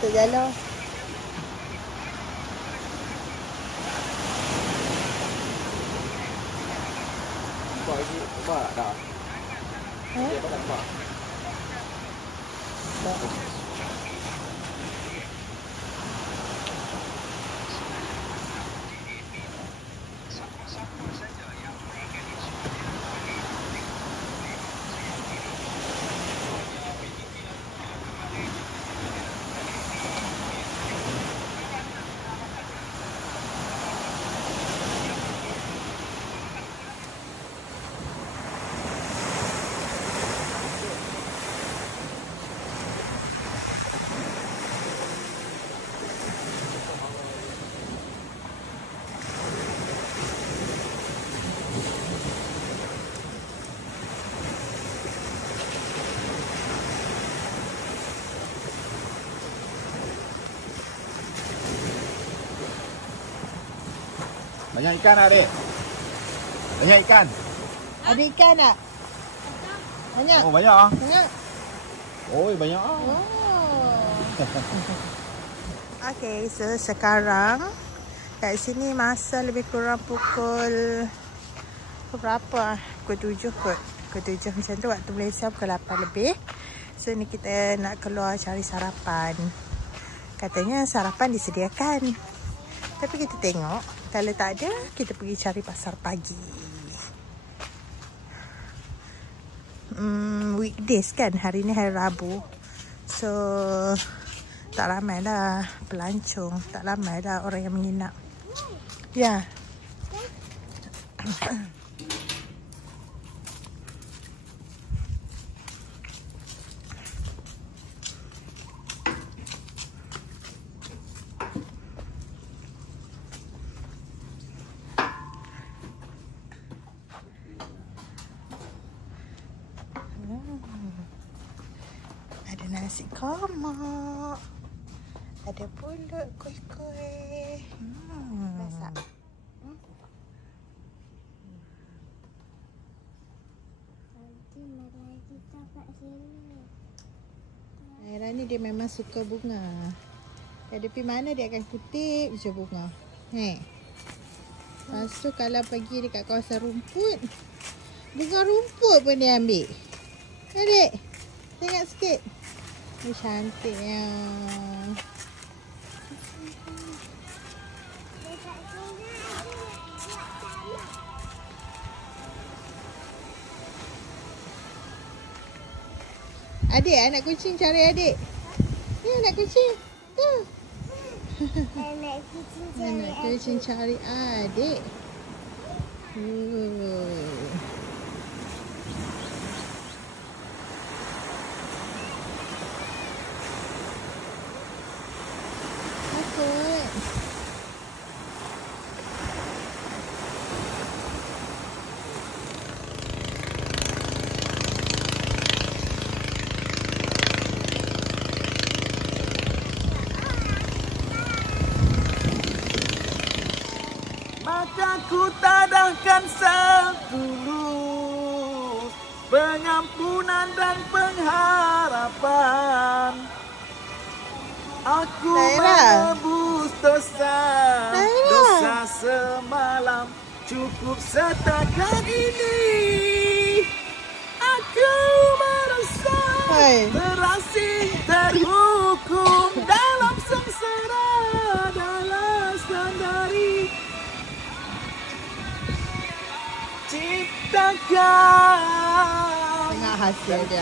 tutup jalan. Nampak lagi, nampak dah. Dia tak nampak. Banyak ikan adik. Banyak ikan. Ada ikan tak? Banyak. Oh banyak ah. Banyak. Oh banyak ah. Oh. Okay, so sekarang kat sini masa lebih kurang pukul berapa? Pukul 7 kot. Pukul 7 macam tu waktu Malaysia pukul 8 lebih. So ni kita nak keluar cari sarapan. Katanya sarapan disediakan. Tapi kita tengok. Kalau tak ada, kita pergi cari pasar pagi. Weekdays kan, hari ni hari Rabu. So, tak ramai dah pelancong. Tak ramai dah orang yang menginap. Ya. Ada nasi komak. Ada pulut kuih-kuih. Masak. Aira ni dia memang suka bunga. Dia pergi mana dia akan kutip je bunga. Lepas tu kalau pergi dekat kawasan rumput, bunga rumput pun dia ambil. Adik, tengok sikit. Ini cantiknya. Adik, anak kucing cari adik. Ni anak kucing. Tu. Anak kucing cari adik. Maka ku tadahkan setulus pengampunan dan pengharapan. Aku menebus dosa semalam, cukup setakat ini. Aku merasa terasing, terhukum dalam sengsara, balasan dari ciptakan. Tengok hasil dia.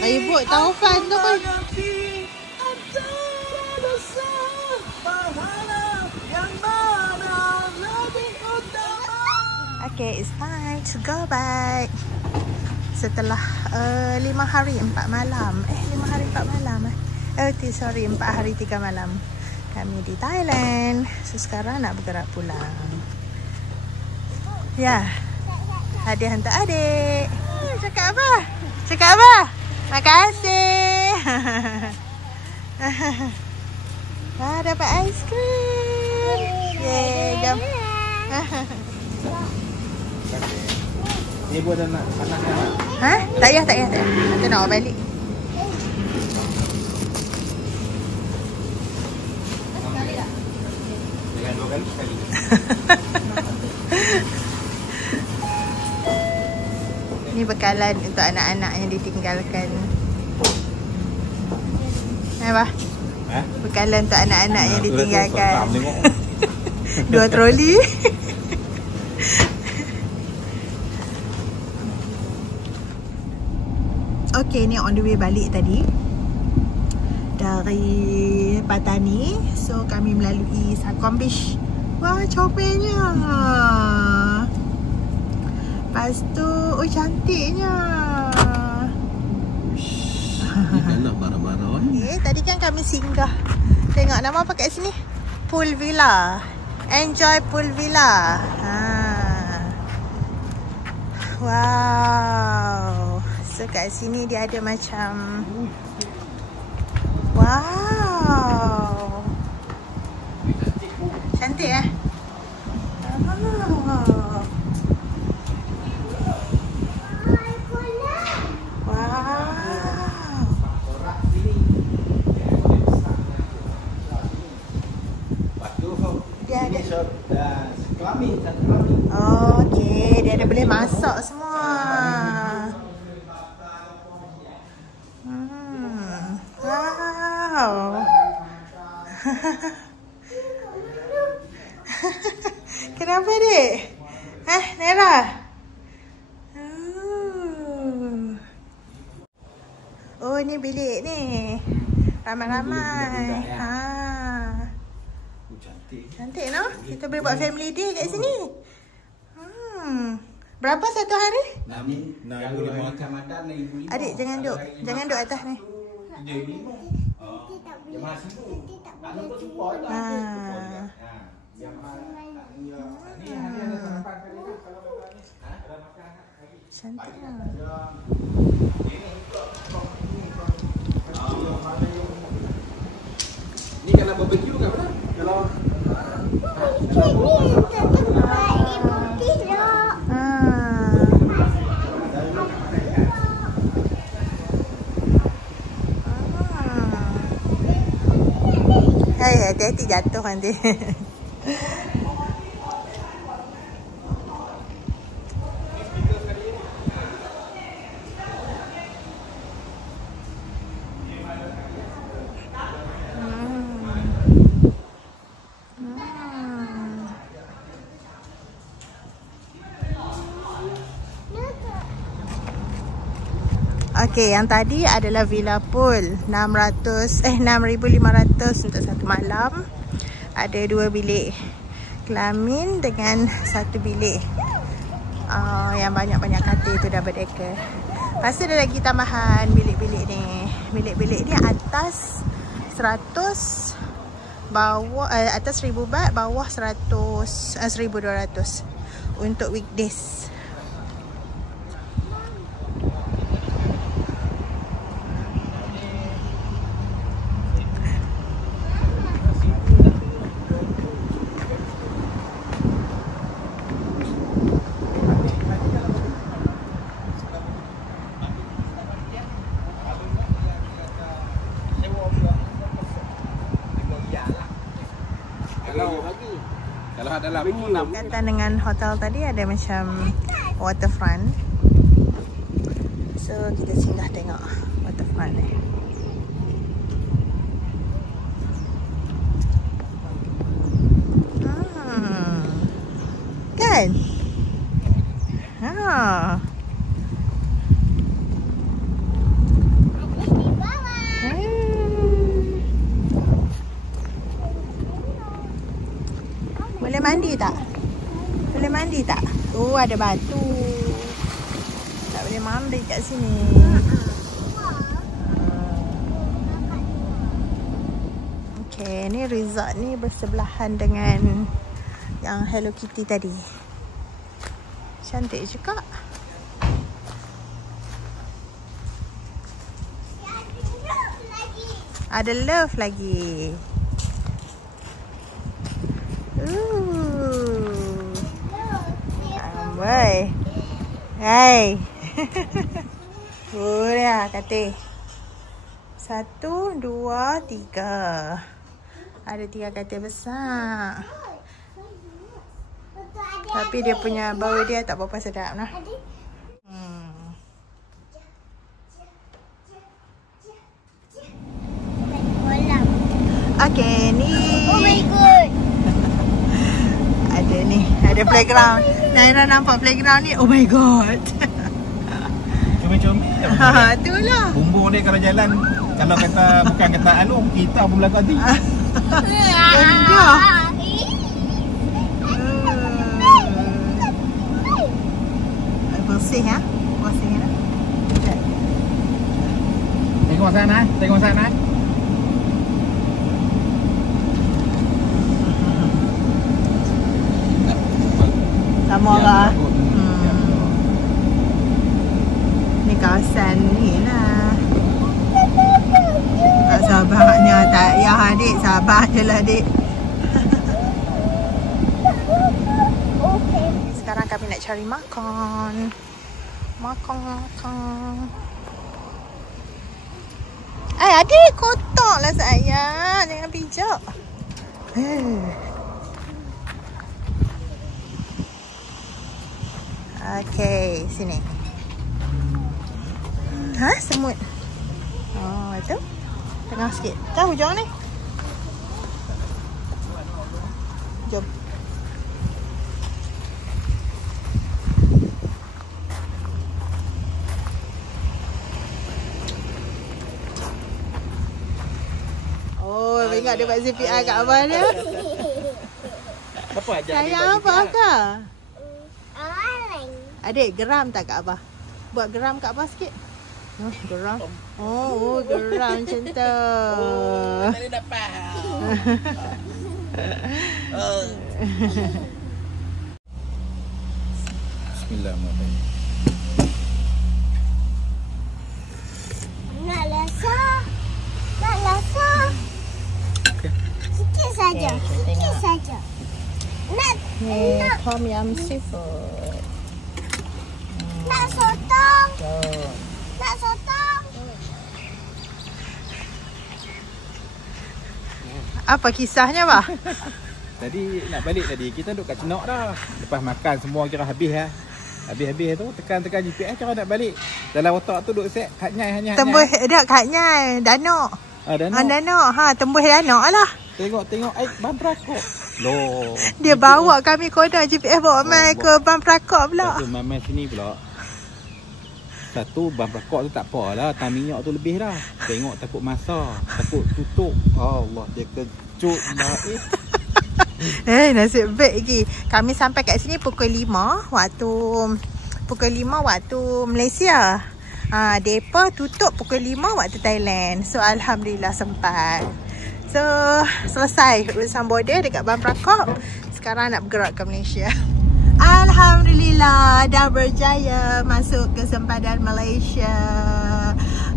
Ibu Taufan tu kan. Okay, it's time to go back. Setelah 5 hari 4 malam. 5 hari 4 malam. Sorry, 4 hari 3 malam. Kami di Thailand. So, sekarang nak bergerak pulang. Ya. Hadiah hantar adik. Cakap apa? Cakap apa? Makasih. Dapat aiskrim. Yeay, jom. Ni buat anak nak. Tak payah. Nanti nak balik. sekali. Ni bekalan untuk anak-anak yang ditinggalkan. Apa? Bekalan untuk anak-anak yang ditinggalkan. 2 troli. Okay, ni on the way balik tadi dari Patani. So kami melalui Sarkom Beach. Wah, comelnya. Lepas tu, oh cantiknya. Ini nak bara-bara ni. Tadi kan kami singgah. Tengok nama apa kat sini? Pool Villa. Enjoy Pool Villa. Wow. So kat sini dia ada macam, wow, cantik eh. Oh, okey, dia ada boleh masak semua. Wow. Kenapa, Dek? Nera? Oh, ni bilik ni. Ramai-ramai. Cantik, no? Kita boleh buat family day kat sini. Berapa satu hari? 6,500. Adik, jangan duduk. Jangan duduk atas ni. Cantik lah. Ni kalau barbecue kat mana? Kalau hati-hati jatuh nanti. Okey, yang tadi adalah Villa Pool. 6,500 untuk satu malam. Ada 2 bilik kelamin dengan 1 bilik yang banyak-banyak katil tu double decker. Lepas tu ada lagi tambahan bilik-bilik ni. Bilik-bilik ni atas 100, bawah atas 1000 baht, bawah 1,200 untuk weekdays. Kalau ada dalam Kaitan dengan hotel tadi ada macam waterfront. So kita singgah tengok waterfront ni. Kan? Boleh mandi tak? Boleh mandi tak? Oh, ada batu. Tak boleh mandi kat sini. Okay, ni resort ni bersebelahan dengan yang Hello Kitty tadi. Cantik juga. Ada love lagi. Amboi. Hai. Udah kata. 1, 2, 3. Ada 3 katil besar. Tapi dia punya bau dia tak berapa sedap lah. Okay, ni. Oh my god. Ada ni, ada playground. Naira nampak playground ni. Oh my god. Comel-comel. Tu lah. Bumbung dia kalau jalan, kalau kata bukan kata alung, kita pun belakang hati. Enggak. Bersih ya. Bersih ya. Tengok sana, tengok sana. Sama lah. Ni kawasan ni lah. Tak sabarnya tak ya adik, sabar je lah adik. Sekarang kami nak cari makan. Makan. Adik kotak lah sayang. Jangan pijak. Okay, sini. Semut. Oh, itu. Tengah sikit. Kan hujung ni. Jom. Oh, ingat dia buat CPR kat abang dia. Apa aja? Sayang apa kah? Adik, geram tak kat Abah? Buat geram kat Abah sikit. Geram. Oh, geram macam tu. Tak boleh dapat. Bismillahirrahmanirrahim. Nak rasa. Sikit saja. Sikit saja. Nak. Tom yum seafood. Nak sotong. Oh. Nak sotong. Apa kisahnya, Bah? Tadi nak balik tadi, kita duduk kat Cenok dah. Lepas makan semua kira habis lah. Habis tu tekan GPS cara nak balik. Dalam otak tu duk set hanya. Tembus dak katnya Danok. Danok. Tembus Danok lah. Tengok air ban perakok. Loh. Dia bawa kami koda GPS bawa mai ke ban perakok pula. Satu mai sini pula. Satu ban perakok tu tak apalah, tan minyak tu lebih dah. Tengok takut masak, takut tutup. Allah, dia kejut lah. Nasib baik lagi. Kami sampai kat sini pukul 5 waktu Malaysia. Depa tutup pukul 5 waktu Thailand. So alhamdulillah sempat. So selesai urusan border dekat Ban Prakop. Sekarang nak bergerak ke Malaysia. Alhamdulillah dah berjaya masuk ke sempadan Malaysia.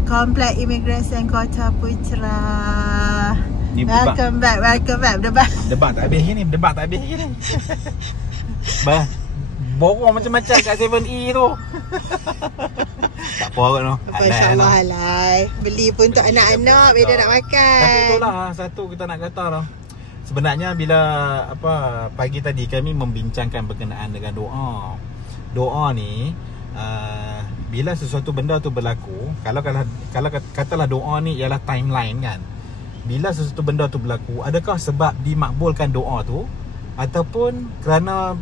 Komplek Imigresen Kota Putra. Welcome back. Debat tak habis ni. Bah, borong macam-macam kat 7E tu. Tak apa kot tu. InsyaAllah halal. Beli pun untuk anak-anak bila nak makan. Tapi itulah satu kita nak kata lah. Sebenarnya bila pagi tadi kami membincangkan berkenaan dengan doa. Doa ni bila sesuatu benda tu berlaku, kalau katalah doa ni ialah timeline kan. Bila sesuatu benda tu berlaku, adakah sebab dimakbulkan doa tu ataupun kerana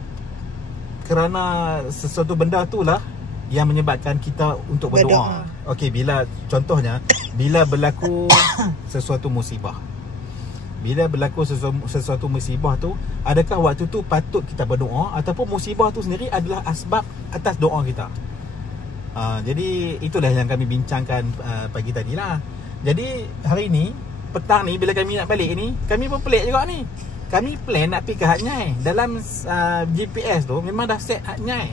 sesuatu benda tu lah yang menyebabkan kita untuk berdoa. Okey, bila contohnya bila berlaku sesuatu musibah. Bila berlaku sesuatu musibah tu, adakah waktu tu patut kita berdoa ataupun musibah tu sendiri adalah asbab atas doa kita? Jadi itulah yang kami bincangkan pagi tadi lah. Jadi hari ni petang ni bila kami nak balik ni, kami pun pelik juga ni. Kami plan nak pergi ke Hat Nyai. Dalam GPS tu memang dah set Hat Nyai.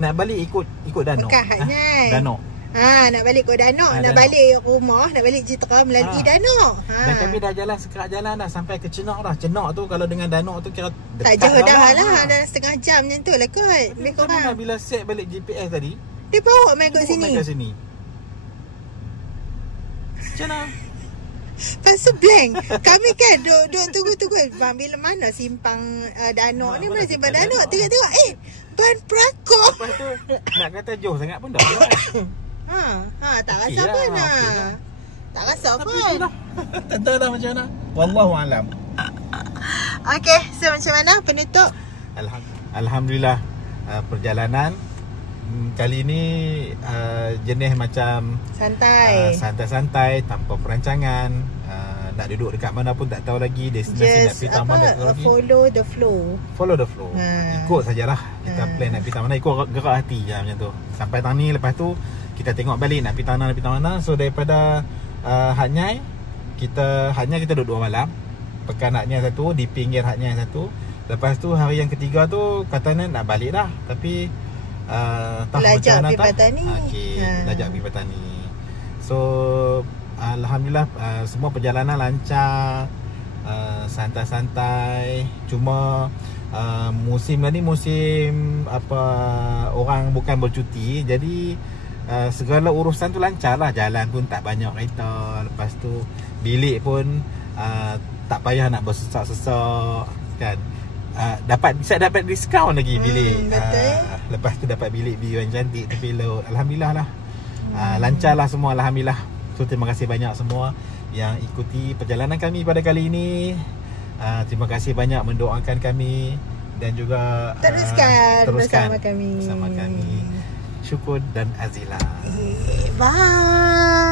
Nak balik ikut Danok. Bukan Hat Nyai. Danok. Nak balik ke Danok, nak balik rumah, nak balik Citra melalui Danok. Dan kami dah jalan sekerat jalan dah sampai ke Cenok dah. Cenok tu kalau dengan Danok tu kira dekat. Tak jauh dah lah. Dah setengah jam macam tu lah kot. Macam mana bila set balik GPS tadi, dia bawa mai kat sini. Macam mana? Lepas tu blank. Kami kan duk tunggu-tunggu. Bila mana simpang Danok ni? Mana simpang Danok? Tengok-tengok. Ban Prakor. Lepas tu nak kata jauh sangat pun dah. Tak rasa pun lah. Tak rasa pun. Tak tahu dah macam mana. Wallahualam. Okay, so macam mana penutup? Alhamdulillah, perjalanan kali ni jenis macam santai-santai, tanpa perancangan, nak duduk dekat mana pun tak tahu lagi, destinasi nak pergi taman dekat lagi. Follow the flow. Ikut sajalah. Kita plan nak pergi taman mana, ikut gerak hati je macam tu. Sampai tang ni, lepas tu kita tengok balik nak pergi taman mana. So daripada Hat Nyai, kita duduk 2 malam. Pekan Hat Nyai satu, di pinggir Hat Nyai satu. Lepas tu hari yang ketiga tu katanya nak balik dah, tapi lajak pergi Patani. Lajak pergi Patani. So alhamdulillah, semua perjalanan lancar, santai-santai. Cuma musim ni musim orang bukan bercuti, jadi segala urusan tu lancar lah. Jalan pun tak banyak kereta. Lepas tu bilik pun tak payah nak bersesak-sesak kan. Saya dapat diskaun lagi bilik. Lepas tu dapat bilik view yang cantik tepi laut. Alhamdulillah lah. Lancar lah semua, alhamdulillah. So terima kasih banyak semua yang ikuti perjalanan kami pada kali ini. Terima kasih banyak mendoakan kami dan juga teruskan bersama kami. Syukur dan Azila. Bye.